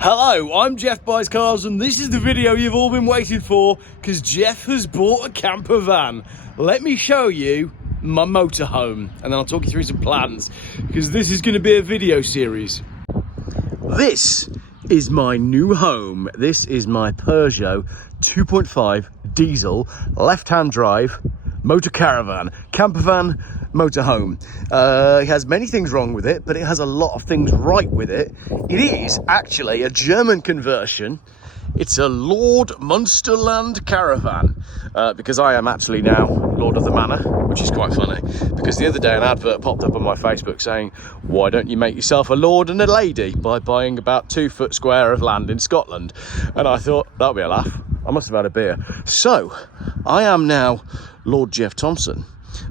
Hello, I'm Geoff Buys Cars, and this is the video you've all been waiting for, because Geoff has bought a camper van. Let me show you my motorhome, and then I'll talk you through some plans, because this is going to be a video series. This is my new home. This is my Peugeot 2.5 diesel, left-hand drive, motor caravan, camper van, motorhome. It has many things wrong with it, but it has a lot of things right with it. It is actually a German conversion. It's a Lord Munsterland caravan, because I am actually now Lord of the Manor, which is quite funny, because the other day an advert popped up on my Facebook saying, why don't you make yourself a lord and a lady by buying about 2 foot square of land in Scotland? And I thought, that'll be a laugh. I must have had a beer. So I am now Lord Geoff Thompson,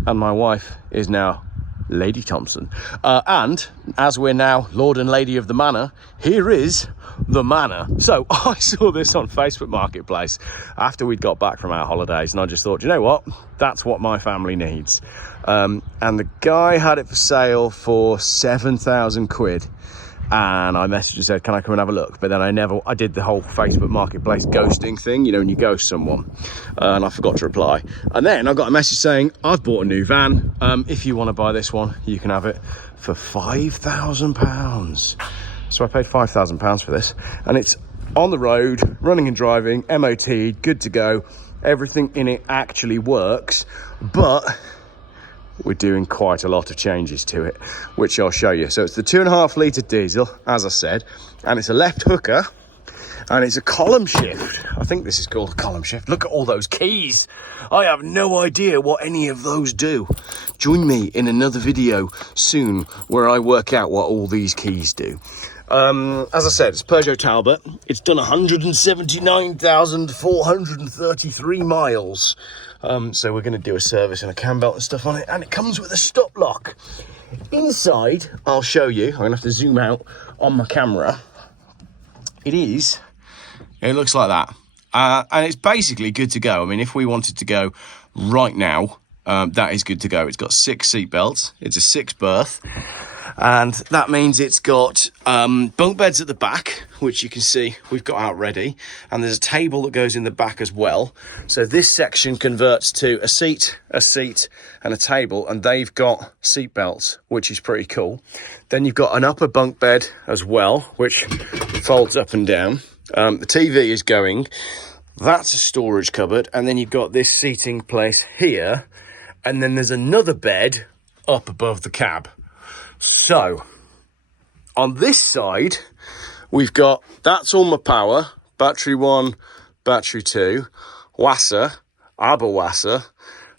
and my wife is now Lady Thompson. And as we're now Lord and Lady of the Manor, here is the manor. So I saw this on Facebook Marketplace after we'd got back from our holidays, and I just thought, you know what, that's what my family needs. And the guy had it for sale for 7,000 quid. And I messaged and said, can I come and have a look? But then I did the whole Facebook Marketplace ghosting thing, you know, when you ghost someone, and I forgot to reply. And then I got a message saying, I've bought a new van. If you want to buy this one, you can have it for £5,000. So I paid £5,000 for this, and it's on the road, running and driving, MOT, good to go. Everything in it actually works, but we're doing quite a lot of changes to it, which I'll show you. So it's the 2.5 litre diesel, as I said, and it's a left hooker, and it's a column shift. I think this is called a column shift. Look at all those keys. I have no idea what any of those do. Join me in another video soon where I work out what all these keys do. As I said, it's Peugeot Talbot. It's done 179,433 miles. So we're going to do a service and a cam belt and stuff on it, and it comes with a stop lock. Inside, I'll show you. I'm going to have to zoom out on my camera. It looks like that. And it's basically good to go. I mean, if we wanted to go right now, that is good to go. It's got 6 seat belts. It's a 6 berth. And that means it's got bunk beds at the back, which you can see we've got out ready. And there's a table that goes in the back as well. So this section converts to a seat, and a table. And they've got seat belts, which is pretty cool. Then you've got an upper bunk bed as well, which folds up and down. The TV is going. That's a storage cupboard. And then you've got this seating place here. And then there's another bed up above the cab. So, on this side, we've got, that's all my power, battery 1, battery 2, wasser, aber wasser,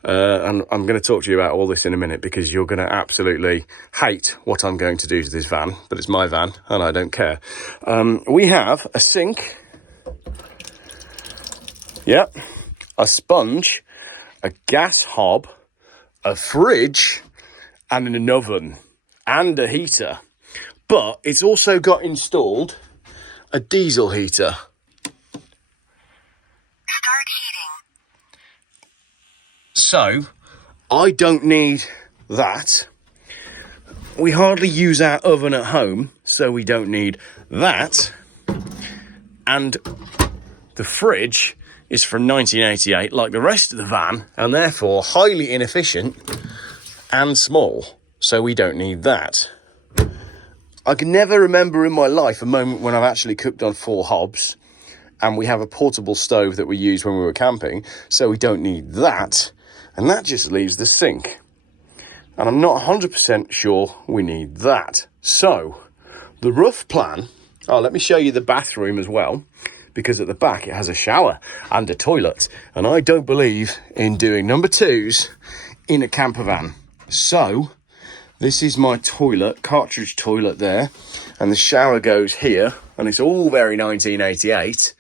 and I'm going to talk to you about all this in a minute, because you're going to absolutely hate what I'm going to do to this van, but it's my van, and I don't care. We have a sink, yep, a sponge, a gas hob, a fridge, and an oven. And a heater, but it's also got installed a diesel heater. Start heating. So I don't need that. We hardly use our oven at home, so we don't need that. And the fridge is from 1988, like the rest of the van, and therefore highly inefficient and small. So we don't need that. I can never remember in my life a moment when I've actually cooked on 4 hobs, and we have a portable stove that we use when we were camping, so we don't need that. And that just leaves the sink. And I'm not 100% sure we need that. So the rough plan, let me show you the bathroom as well, because at the back it has a shower and a toilet. And I don't believe in doing number 2s in a camper van. So this is my toilet, cartridge toilet there, and the shower goes here, and it's all very 1988,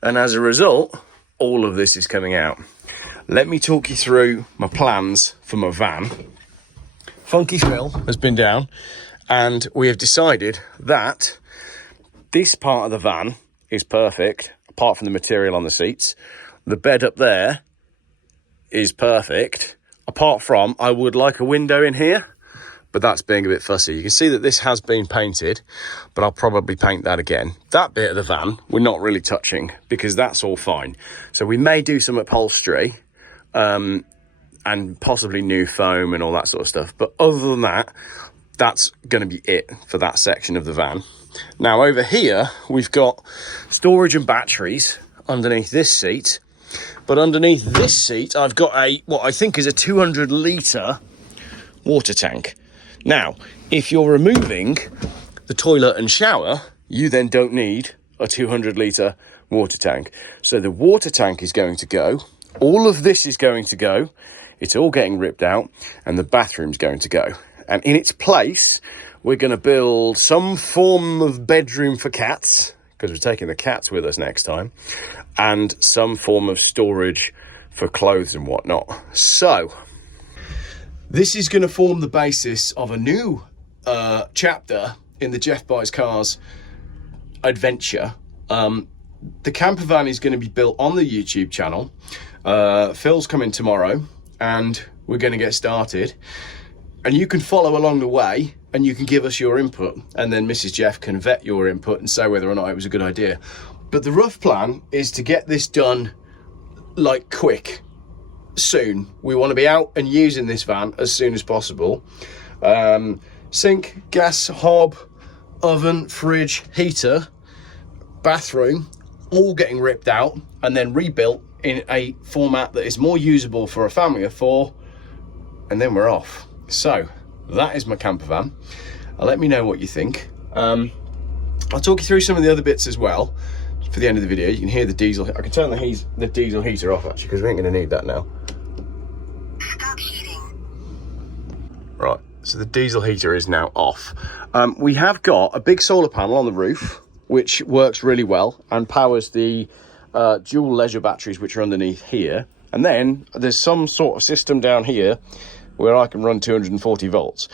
and as a result, all of this is coming out. Let me talk you through my plans for my van. Funky Phil has been down, and we have decided that this part of the van is perfect, apart from the material on the seats. The bed up there is perfect, apart from I would like a window in here, but that's being a bit fussy. You can see that this has been painted, but I'll probably paint that again. That bit of the van we're not really touching because that's all fine. So we may do some upholstery and possibly new foam and all that sort of stuff. But other than that, that's going to be it for that section of the van. Now over here, we've got storage and batteries underneath this seat. But underneath this seat, I've got what I think is a 200 litre water tank. Now, if you're removing the toilet and shower, you then don't need a 200 litre water tank. So the water tank is going to go. All of this is going to go. It's all getting ripped out, and the bathroom's going to go. And in its place, we're going to build some form of bedroom for cats, because we're taking the cats with us next time, and some form of storage for clothes and whatnot. So this is going to form the basis of a new chapter in the Geoff Buys Cars adventure. The camper van is going to be built on the YouTube channel. Phil's coming tomorrow, and we're going to get started. And you can follow along the way, and you can give us your input, and then Mrs. Geoff can vet your input and say whether or not it was a good idea. But the rough plan is to get this done like quick, soon. We want to be out and using this van as soon as possible. Sink, gas hob, oven, fridge, heater, bathroom, all getting ripped out and then rebuilt in a format that is more usable for a family of 4, and then we're off. So that is my camper van. Let me know what you think. I'll talk you through some of the other bits as well for the end of the video. You can hear the diesel. I can turn the diesel heater off actually, because we ain't going to need that now. Stop heating. Right, so the diesel heater is now off. We have got a big solar panel on the roof, which works really well and powers the dual leisure batteries which are underneath here. And then there's some sort of system down here where I can run 240 volts.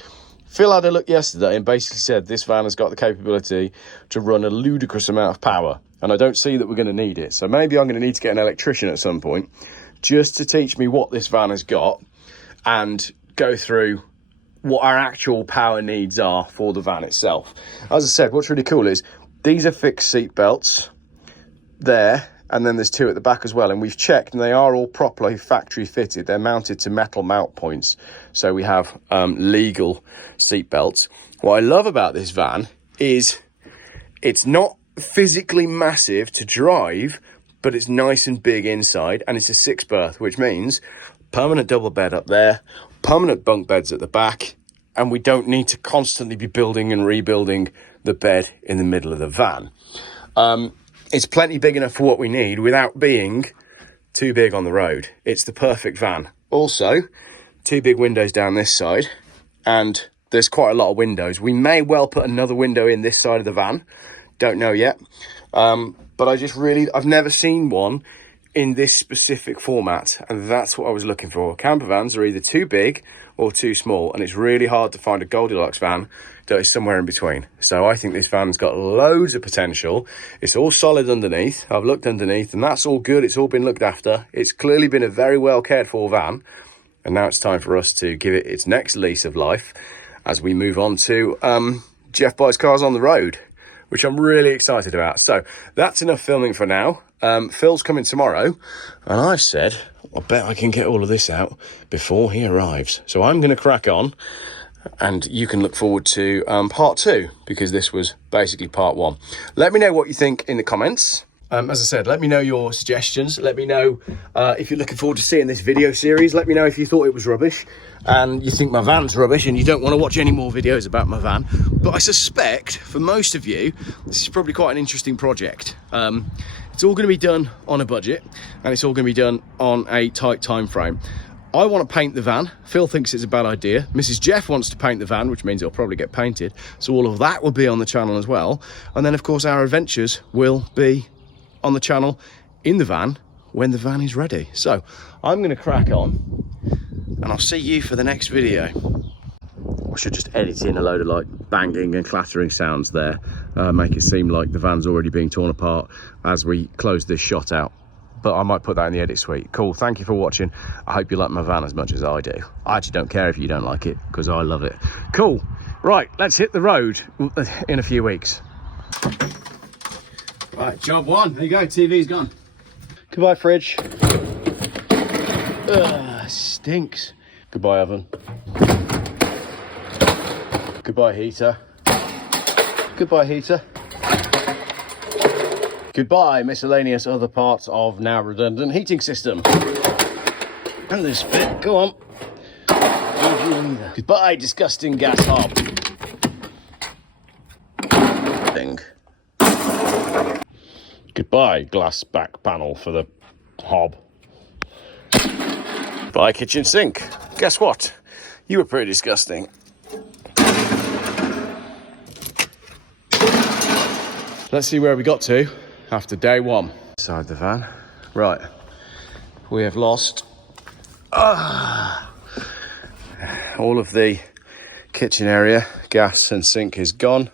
Phil had a look yesterday and basically said this van has got the capability to run a ludicrous amount of power, and I don't see that we're going to need it. So maybe I'm going to need to get an electrician at some point just to teach me what this van has got and go through what our actual power needs are for the van itself. As I said, what's really cool is these are fixed seat belts there, and then there's 2 at the back as well, and we've checked and they are all properly factory fitted. They're mounted to metal mount points, so we have legal seat belts. What I love about this van is it's not physically massive to drive, but it's nice and big inside, and it's a 6 berth, which means permanent double bed up there, permanent bunk beds at the back, and we don't need to constantly be building and rebuilding the bed in the middle of the van. It's plenty big enough for what we need without being too big on the road. It's the perfect van. Also, 2 big windows down this side, and there's quite a lot of windows. We may well put another window in this side of the van. Don't know yet. But I've never seen one in this specific format, and that's what I was looking for. Camper vans are either too big or too small, and it's really hard to find a Goldilocks van that is somewhere in between. So I think this van's got loads of potential. It's all solid underneath. I've looked underneath, and that's all good. It's all been looked after. It's clearly been a very well cared for van, and now it's time for us to give it its next lease of life as we move on to Geoff Buys Cars on the road, which I'm really excited about. So that's enough filming for now. Phil's coming tomorrow, and I've said I bet I can get all of this out before he arrives. So I'm going to crack on, and you can look forward to part 2, because this was basically part 1. Let me know what you think in the comments. As I said, let me know your suggestions. Let me know if you're looking forward to seeing this video series. Let me know if you thought it was rubbish and you think my van's rubbish and you don't want to watch any more videos about my van. But I suspect for most of you, this is probably quite an interesting project. It's all going to be done on a budget, and it's all going to be done on a tight time frame. I want to paint the van. Phil thinks it's a bad idea. Mrs. Geoff wants to paint the van, which means it'll probably get painted. So all of that will be on the channel as well. And then, of course, our adventures will be on the channel in the van when the van is ready. So I'm going to crack on, and I'll see you for the next video. I should just edit in a load of like banging and clattering sounds there, make it seem like the van's already being torn apart as we close this shot out. but I might put that in the edit suite. Cool, thank you for watching. I hope you like my van as much as I do. I actually don't care if you don't like it, because I love it. Cool, right, let's hit the road in a few weeks. Right, job one, there you go, TV's gone. Goodbye, fridge. Ugh, stinks. Goodbye, oven. Goodbye, heater. Goodbye, heater. Goodbye, miscellaneous other parts of now redundant heating system. And this bit, go on. Goodbye, disgusting gas hob. Thing. Goodbye, glass back panel for the hob. Goodbye, kitchen sink. Guess what? You were pretty disgusting. Let's see where we got to after day one. Inside the van. Right, we have lost all of the kitchen area. Gas and sink is gone.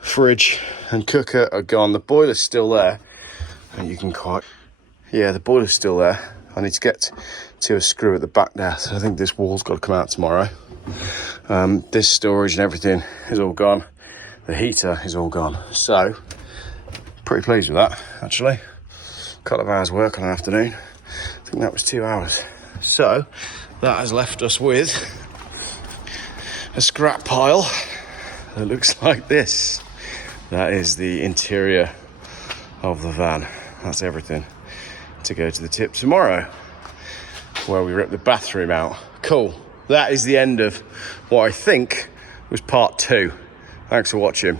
Fridge and cooker are gone. The boiler's still there, and you can quite, yeah, the boiler's still there. I need to get to a screw at the back there, so I think this wall's got to come out tomorrow. This storage and everything is all gone. The heater is all gone, so pretty pleased with that, actually. A couple of hours work on an afternoon. I think that was 2 hours. So that has left us with a scrap pile that looks like this. That is the interior of the van. That's everything to go to the tip tomorrow, where we rip the bathroom out. Cool. That is the end of what I think was part 2. Thanks for watching.